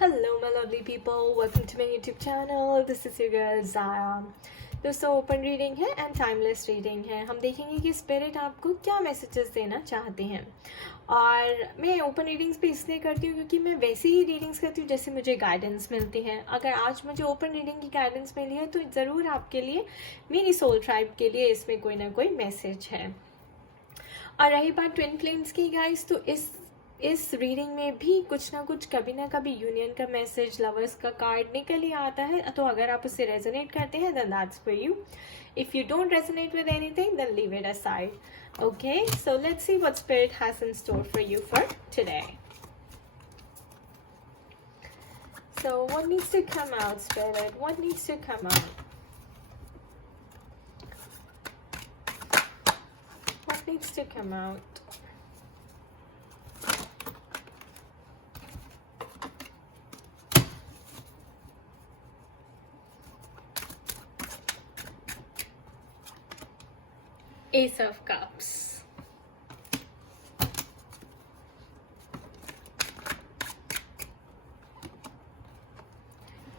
Hello my lovely people, welcome to my YouTube channel. This is your girl Zara. दोस्तों open reading है and timeless reading है. हम देखेंगे कि spirit आपको क्या मैसेजेस देना चाहते हैं. और मैं ओपन रीडिंग्स पे इसलिए करती हूँ क्योंकि मैं वैसे ही रीडिंग्स करती हूँ जैसे मुझे गाइडेंस मिलती है. अगर आज मुझे ओपन रीडिंग की गाइडेंस मिली है तो ज़रूर आपके लिए, मेरी सोल ट्राइब के लिए इसमें कोई ना कोई मैसेज है. और रही बात ट्विन फ्लेम्स की गाइस, तो इस रीडिंग में भी कुछ ना कुछ कभी ना कभी यूनियन का मैसेज, लवर्स का कार्ड निकल ही आता है. तो अगर आप उससे रेजोनेट करते हैं then that's for you. If you don't resonate with anything then leave it aside. Okay, so let's see what spirit has in store for you for today. So what needs to come out, Spirit? What needs to come out? What needs to come out? Ace of Cups.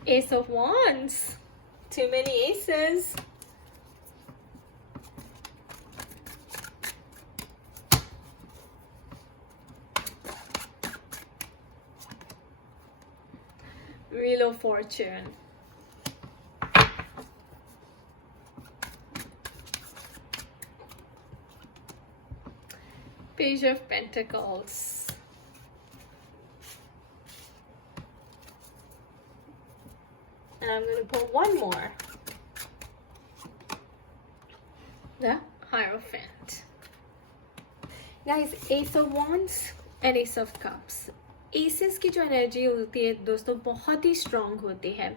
Ace of Wands. Too many aces. Wheel of Fortune. Page of Pentacles. And I'm going to pull one more. The Hierophant. Guys, Ace of Wands and Ace of Cups. Aces की जो energy होती है दोस्तों बहुत ही strong होती है.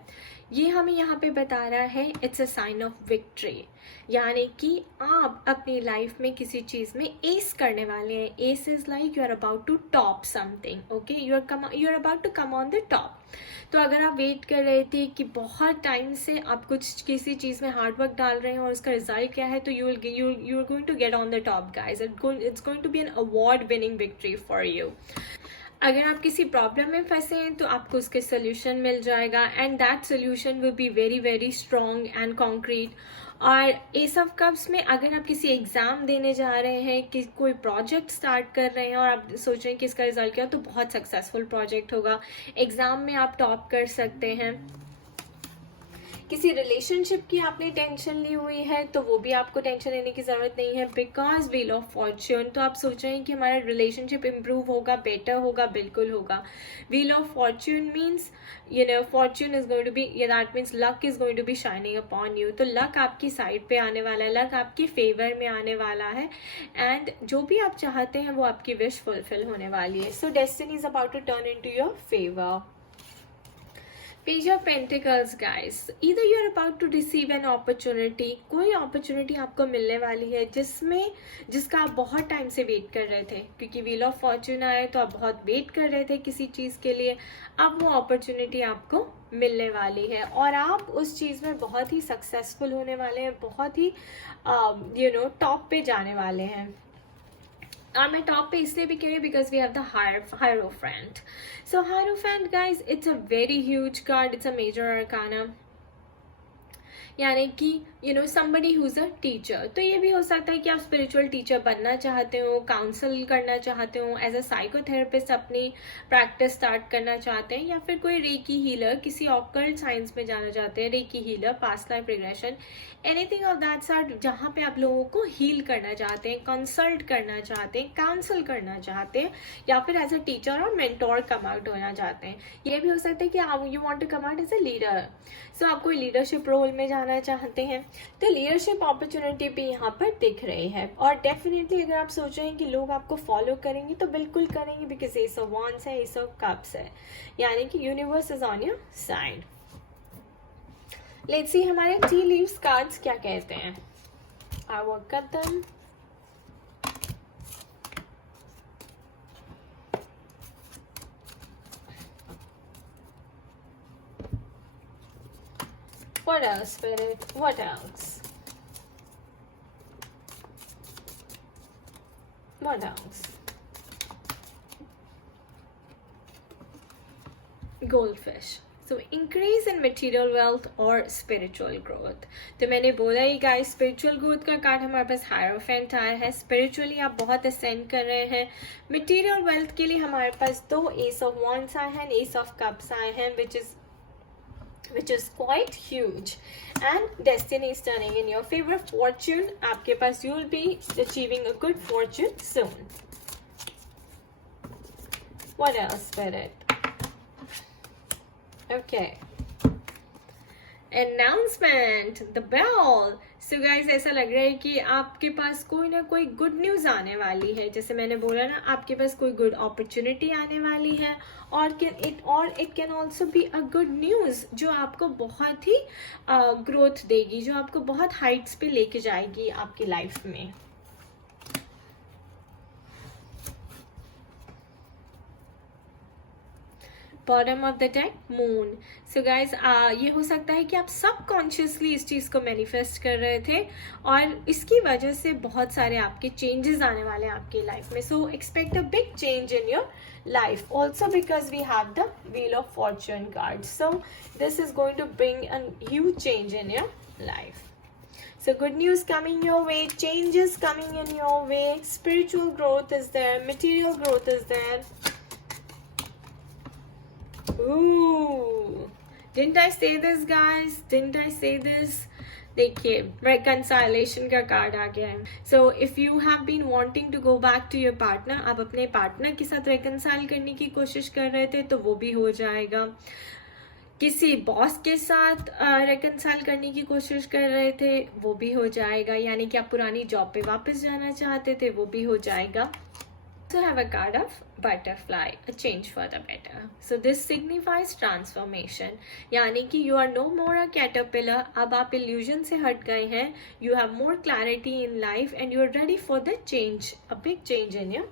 ये हमें यहाँ पे बता रहा है it's a sign of victory, यानी कि आप अपनी लाइफ में किसी चीज़ में एस करने वाले हैं. Ace is like you are about to top something. Okay, you are about to come on the top. तो अगर आप वेट कर रहे थे कि बहुत टाइम से आप कुछ किसी चीज़ में हार्ड वर्क डाल रहे हैं और उसका रिजल्ट क्या है, तो you are going to get on the top guys. It's going to be an award winning victory for you. अगर आप किसी प्रॉब्लम में फंसे हैं तो आपको उसके सोल्यूशन मिल जाएगा and that solution will be very very strong and concrete. और एस ऑफ कप्स में अगर आप किसी एग्ज़ाम देने जा रहे हैं, कि कोई प्रोजेक्ट स्टार्ट कर रहे हैं और आप सोच रहे हैं कि इसका रिजल्ट क्या हो, तो बहुत सक्सेसफुल प्रोजेक्ट होगा. एग्ज़ाम में आप टॉप कर सकते हैं. किसी रिलेशनशिप की आपने टेंशन ली हुई है तो वो भी आपको टेंशन लेने की ज़रूरत नहीं है बिकॉज व्हील ऑफ फॉर्च्यून. तो आप सोच रहे हैं कि हमारा रिलेशनशिप इम्प्रूव होगा, बेटर होगा, बिल्कुल होगा. Wheel of fortune means fortune is going to be, that means luck is going to be shining upon you. तो लक आपकी साइड पे आने वाला है, लक आपके फेवर में आने वाला है एंड जो भी आप चाहते हैं वो आपकी विश फुलफिल होने वाली है. So destiny is about to turn into your favour. Page of Pentacles guys, either you are about to receive an opportunity, कोई अपॉर्चुनिटी आपको मिलने वाली है जिसका आप बहुत टाइम से वेट कर रहे थे, क्योंकि व्हील ऑफ फॉर्च्यून आए तो आप बहुत वेट कर रहे थे किसी चीज़ के लिए. अब वो अपॉर्चुनिटी आपको मिलने वाली है और आप उस चीज़ में बहुत ही सक्सेसफुल होने वाले हैं, बहुत ही टॉप पे जाने वाले हैं. मैं टॉप पे इसलिए भी कह रही हूँ because we have the hierophant. So hierophant guys, it's a very huge card, it's a major arcana, यानी कि somebody who is a teacher. तो ये भी हो सकता है कि आप स्पिरिचुअल टीचर बनना चाहते हो, काउंसल करना चाहते हो, एज अ साइकोथेरेपिस्ट अपनी प्रैक्टिस स्टार्ट करना चाहते हैं, या फिर कोई रेकी हीलर, किसी ऑकल्ट साइंस में जाना चाहते हैं, recce healer, past life regression, anything of that sort, जहाँ पे आप लोगों को हील करना चाहते हैं, कंसल्ट करना चाहते हैं, काउंसल करना चाहते हैं, या फिर एज अ टीचर और मेंटोर कम आउट होना चाहते हैं. ये भी हो सकता है कि आप you want to come out as a leader. So आप कोई लीडरशिप रोल में जाना चाहते हैं तो लीडरशिप अपॉर्चुनिटी भी यहाँ पर दिख रही है. और डेफिनेटली अगर आप सोच रहे हैं कि लोग आपको फॉलो करेंगे तो बिल्कुल करेंगे, बिकॉज एस ऑफ वांड्स है, एस ऑफ कप्स है, यानी कि universe is on your side. Let's see हमारे टी लीव्स कार्ड्स क्या कहते हैं. आई वर्क कर them. What else, Spirit? What else? What else? goldfish. So increase in material wealth or spiritual growth. तो मैंने बोला ही गाइस, स्पिरिचुअल ग्रोथ का card हमारे पास हायरोफेंट आया है. स्पिरिचुअली आप बहुत असेंड कर रहे हैं. मटेरियल वेल्थ के लिए हमारे पास 2 एस ऑफ वॉन्ड्स आए हैं, एस ऑफ कप्स आए हैं, which is quite huge, and destiny is turning in your favor. Fortune आपके पास, you will be achieving a good fortune soon. What else, Spirit? Okay. Announcement, the bell. So guys, ऐसा लग रहा है कि आपके पास कोई ना कोई गुड न्यूज़ आने वाली है. जैसे मैंने बोला ना, आपके पास कोई गुड अपॉर्चुनिटी आने वाली है, और it can also be a good news जो आपको बहुत ही ग्रोथ देगी, जो आपको बहुत हाइट्स पे लेके जाएगी आपकी लाइफ में. Bottom of the deck, moon. So guys, ये हो सकता है कि आप सबकॉन्शियसली इस चीज़ को मैनिफेस्ट कर रहे थे, और इसकी वजह से बहुत सारे आपके चेंजेस आने वाले हैं आपकी लाइफ में. So expect a big change in your life also, because we have the wheel of fortune card. So this is going to bring a huge change in your life. So good news coming your way, changes coming in your way, spiritual growth is there, material growth is there. Ooh, didn't I say this, guys? Didn't I say this? देखिए, reconciliation का card आ गया है. So if you have been wanting to go back to your partner, आप अपने partner के साथ reconcile करने की कोशिश कर रहे थे, तो वो भी हो जाएगा. किसी बॉस के साथ reconcile करने की कोशिश कर रहे थे, वो भी हो जाएगा. यानी कि आप पुरानी जॉब पे वापस जाना चाहते थे, वो भी हो जाएगा. So have a card of butterfly, a change for the better. So this signifies transformation. यानी कि you are no more a caterpillar. अब आप illusion से हट गए हैं. You have more clarity in life and you are ready for the change, a big change in your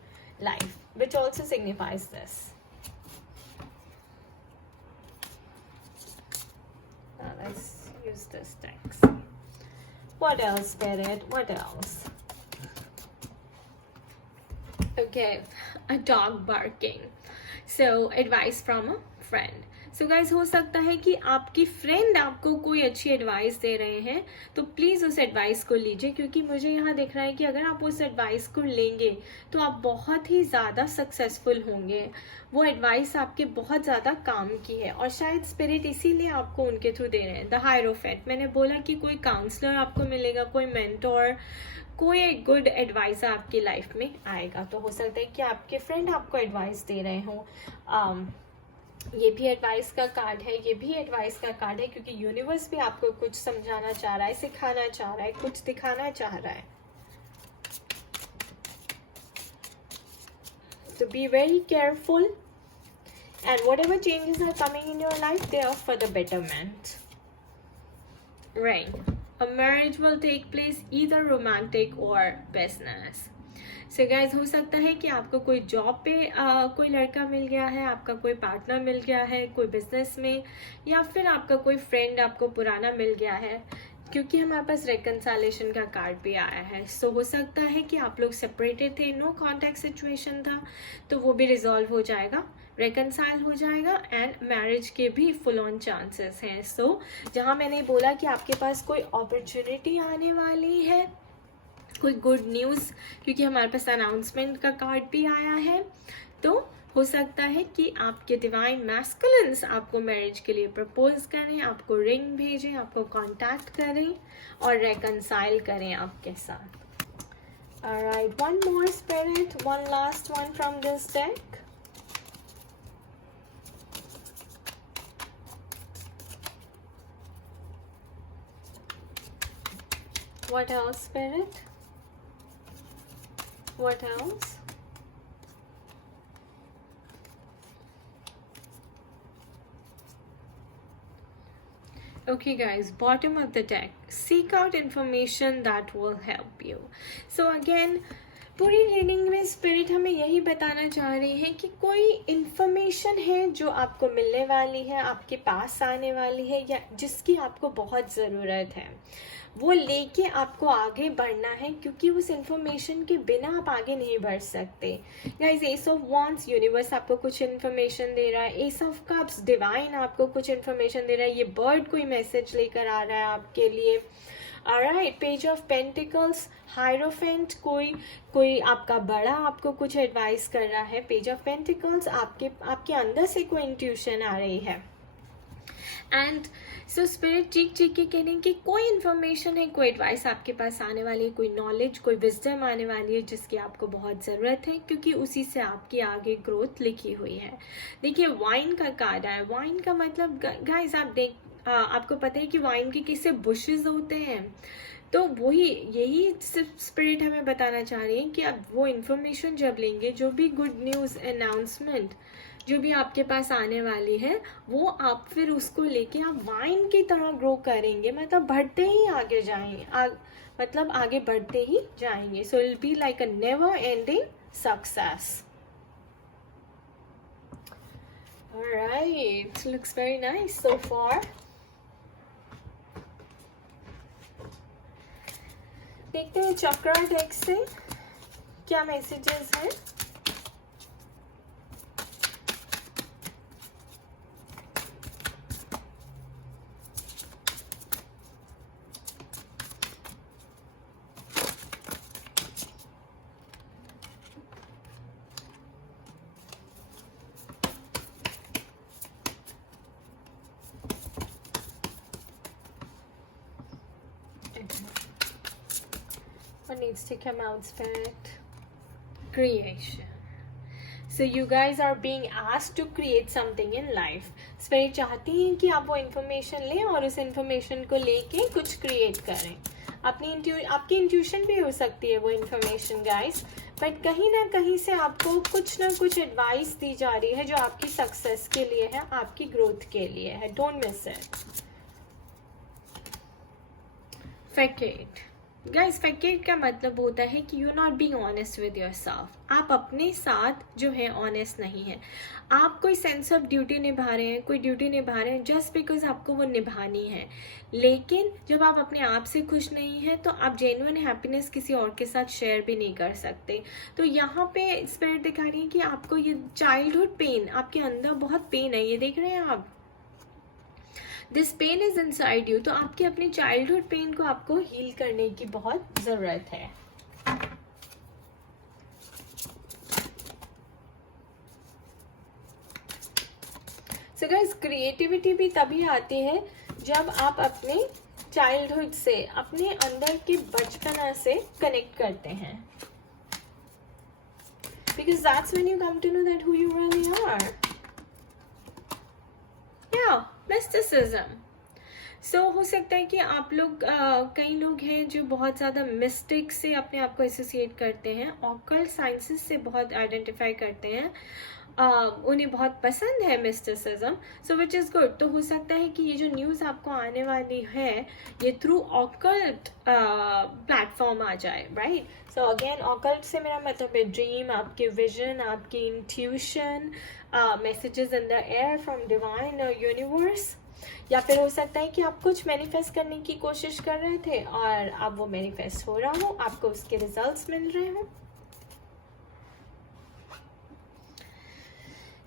life, which also signifies this. Now let's use this text. What else, Spirit? What else? Okay, a dog barking. So advice from a friend. So guys, हो सकता है कि आपकी friend आपको कोई अच्छी advice दे रहे हैं, तो प्लीज़ उस एडवाइस को लीजिए, क्योंकि मुझे यहाँ दिख रहा है कि अगर आप उस एडवाइस को लेंगे तो आप बहुत ही ज़्यादा सक्सेसफुल होंगे. वो एडवाइस आपके बहुत ज़्यादा काम की है, और शायद स्पिरिट इसीलिए आपको उनके थ्रू दे रहे हैं. द हायरोफेंट, मैंने बोला कि कोई काउंसलर आपको मिलेगा, कोई मेंटोर, कोई गुड एडवाइस आपकी लाइफ में आएगा. तो हो सकता है कि आपके फ्रेंड आपको एडवाइस दे रहे हो. ये भी एडवाइस का कार्ड है, ये भी एडवाइस का कार्ड है, क्योंकि यूनिवर्स भी आपको कुछ समझाना चाह रहा है, सिखाना चाह रहा है, कुछ दिखाना चाह रहा है. So be very careful, and whatever changes are coming in your life, they are for the betterment. Rain. A marriage will take place, either romantic or business. So guys, हो सकता है कि आपको कोई जॉब पे कोई लड़का मिल गया है, आपका कोई पार्टनर मिल गया है, कोई बिजनेस में, या फिर आपका कोई फ्रेंड आपको पुराना मिल गया है, क्योंकि हमारे पास रेकन्साइलेशन का कार्ड भी आया है. सो हो सकता है कि आप लोग सेपरेटेड थे, नो कॉन्टैक्ट सिचुएशन था, तो वो भी रिजॉल्व हो जाएगा, रेकन्साइल हो जाएगा, एंड मैरिज के भी फुल ऑन चांसेस हैं. सो जहाँ मैंने बोला कि आपके पास कोई अपॉर्चुनिटी आने वाली है, कोई गुड न्यूज़, क्योंकि हमारे पास अनाउंसमेंट का कार्ड भी आया है, तो हो सकता है कि आपके डिवाइन मैस्कुलिन्स आपको मैरिज के लिए प्रपोज करें, आपको रिंग भेजें, आपको कांटेक्ट करें और रेकन्साइल करें आपके साथ. Alright, one more spirit, one last one from this deck. What else, spirit? What else? Okay guys, bottom of the deck, seek out information that will help you. So again, पूरी reading में spirit हमें यही बताना चाह रही है कि कोई इन्फॉर्मेशन है जो आपको मिलने वाली है, आपके पास आने वाली है, या जिसकी आपको बहुत ज़रूरत है, वो लेके आपको आगे बढ़ना है, क्योंकि उस इन्फॉर्मेशन के बिना आप आगे नहीं बढ़ सकते। Guys, S of wands, universe आपको कुछ इन्फॉर्मेशन दे रहा है। एस ऑफ कप्स, डिवाइन आपको कुछ इन्फॉर्मेशन दे रहा है। ये बर्ड कोई मैसेज लेकर आ रहा है आपके लिए। Alright, page of pentacles, hierophant, कोई आपका बड़ा आपको कुछ एडवाइस कर रहा है। पेज ऑफ पेंटिकल्स, आपके अंदर से कोई इंट्यूशन आ रही है। एंड सो स्पिरिट चीख के कह रहे हैं कि कोई इन्फॉर्मेशन है, कोई एडवाइस आपके पास आने वाली है, कोई नॉलेज, कोई विजडम आने वाली है जिसकी आपको बहुत ज़रूरत है, क्योंकि उसी से आपकी आगे ग्रोथ लिखी हुई है। देखिए, वाइन का कार्ड है। वाइन का मतलब गाइस, आपको पता है कि वाइन के किससे बुशेस होते हैं, तो वही यही स्पिरिट हमें बताना चाह रही है कि आप वो इन्फॉर्मेशन जब लेंगे, जो भी गुड न्यूज़ अनाउंसमेंट जो भी आपके पास आने वाली है, वो आप फिर उसको लेके आप वाइन की तरह ग्रो करेंगे, मतलब बढ़ते ही आगे जाएंगे, मतलब आगे बढ़ते ही जाएंगे। So it be like a never ending success. Alright, looks very nice so far. देखते हैं चक्रा डेक से क्या मैसेजेस हैं। What needs to come out, Spirit? Creation. So you guys are being asked to create something in life. Spirit चाहती हैं कि आप वो इन्फॉर्मेशन लें और उस इन्फॉर्मेशन को लेके कुछ क्रिएट करें। आपकी इंट्यूशन भी हो सकती है वो इन्फॉर्मेशन गाइस, बट कहीं ना कहीं से आपको कुछ ना कुछ एडवाइस दी जा रही है जो आपकी सक्सेस के लिए है, आपकी ग्रोथ के लिए है। Don't miss it. Facet guys, facet का मतलब होता है कि you not being honest with yourself. आप अपने साथ जो है ऑनेस्ट नहीं है। आप कोई सेंस ऑफ ड्यूटी निभा रहे हैं, कोई ड्यूटी निभा रहे हैं जस्ट बिकॉज आपको वो निभानी है, लेकिन जब आप अपने आप से खुश नहीं हैं तो आप जेन्युइन हैप्पीनेस किसी और के साथ शेयर भी नहीं कर सकते। तो यहाँ पे स्पिरिट दिखा रही है कि आपको ये चाइल्डहुड पेन, आपके अंदर बहुत पेन है, ये देख रहे हैं आप, this pain is inside you. तो आपके अपने चाइल्डहुड पेन को आपको हील करने की बहुत जरूरत है। सो गाइस, क्रिएटिविटी भी तभी आती है जब आप अपने चाइल्डहुड से, अपने अंदर के बचपना से कनेक्ट करते हैं, because that's when you come to know that who you really are. Yeah, mysticism. So हो सकता है कि आप लोग कई लोग हैं जो बहुत ज़्यादा मिस्टिक से अपने आप को एसोसिएट करते हैं, ऑकल्ट साइंसेस से बहुत आइडेंटिफाई करते हैं, उन्हें बहुत पसंद है mysticism, so which is good. तो हो सकता है कि ये जो न्यूज़ आपको आने वाली है ये थ्रू ऑकल्ट प्लेटफॉर्म आ जाए, राइट। सो अगेन, ऑकल्ट से मेरा मतलब है ड्रीम, आपके विजन, आपकी intuition, messages in the air from divine और यूनिवर्स। या फिर हो सकता है कि आप कुछ मैनिफेस्ट करने की कोशिश कर रहे थे और अब वो मैनिफेस्ट हो रहा हो, आपको उसके रिजल्ट्स मिल रहे हो।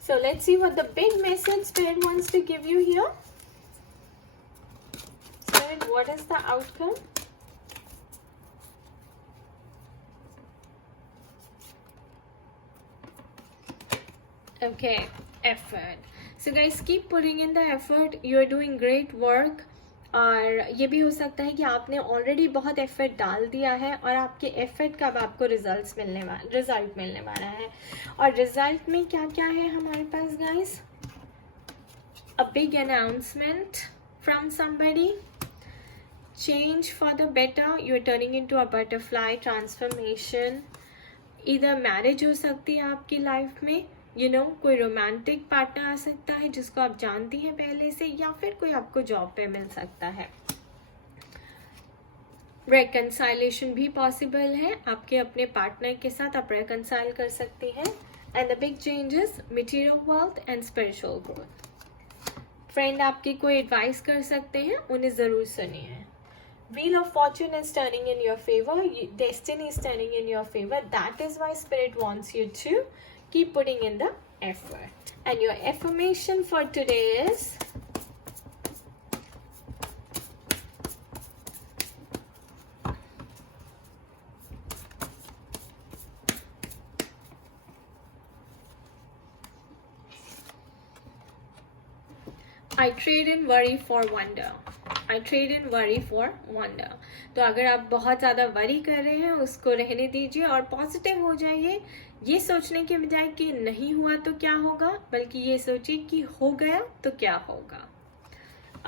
So let's see what the big message Spirit wants to give you here. Spirit, what is the outcome? Okay, effort. So guys, keep putting in the effort. You are doing great work. और ये भी हो सकता है कि आपने already बहुत effort डाल दिया है और आपके एफर्ट का अब आपको रिजल्ट मिलने वाला है। और रिजल्ट में क्या क्या है हमारे पास guys? A big announcement from somebody, change for the better, you are turning into a butterfly, transformation. इधर मैरिज हो सकती है आपकी लाइफ में, कोई रोमांटिक पार्टनर आ सकता है जिसको आप जानती हैं पहले से, या फिर कोई आपको जॉब पे मिल सकता है। रेकनसाइलेशन भी पॉसिबल है, आपके अपने पार्टनर के साथ आप रेकनसाइल कर सकती हैं. And the big changes, material wealth and spiritual growth. Friend आपकी कोई एडवाइस कर सकते हैं, उन्हें ज़रूर सुनिए. Wheel of Fortune is turning in your favor. Destiny is turning in your favor. That is why Spirit wants you to keep putting in the effort. And your affirmation for today is, I trade in worry for wonder. I trade in worry for wonder. तो अगर आप बहुत ज़्यादा worry कर रहे हैं, उसको रहने दीजिए और पॉजिटिव हो जाइए. ये सोचने के बजाय कि नहीं हुआ तो क्या होगा, बल्कि ये सोचिए कि हो गया तो क्या होगा.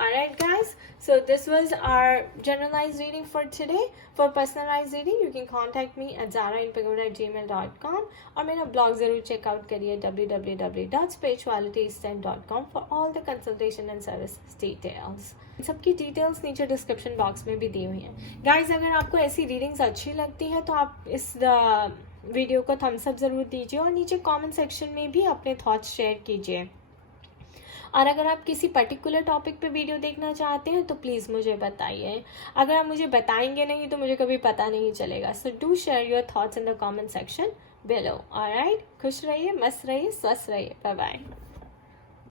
Alright guys, so this was our generalized reading for today. For personalized reading, you can contact me at zarainpagoda@gmail.com और मेरा blog ज़रूर चेकआउट करिए www.spiritualityeastern.com for all the consultation and services details. सबकी डिटेल्स नीचे डिस्क्रिप्शन बॉक्स में भी दी हुई हैं. गाइज, अगर आपको ऐसी रीडिंग्स अच्छी लगती हैं तो आप इस वीडियो को थम्स अप ज़रूर दीजिए और नीचे कमेंट सेक्शन में भी अपने थॉट्स शेयर कीजिए. और अगर आप किसी पर्टिकुलर टॉपिक पे वीडियो देखना चाहते हैं तो प्लीज़ मुझे बताइए. अगर आप मुझे बताएंगे नहीं तो मुझे कभी पता नहीं चलेगा. So do share your thoughts in the comment section below. Alright, खुश रहिए, मस्त रहिए, स्वस्थ रहिए. Bye bye.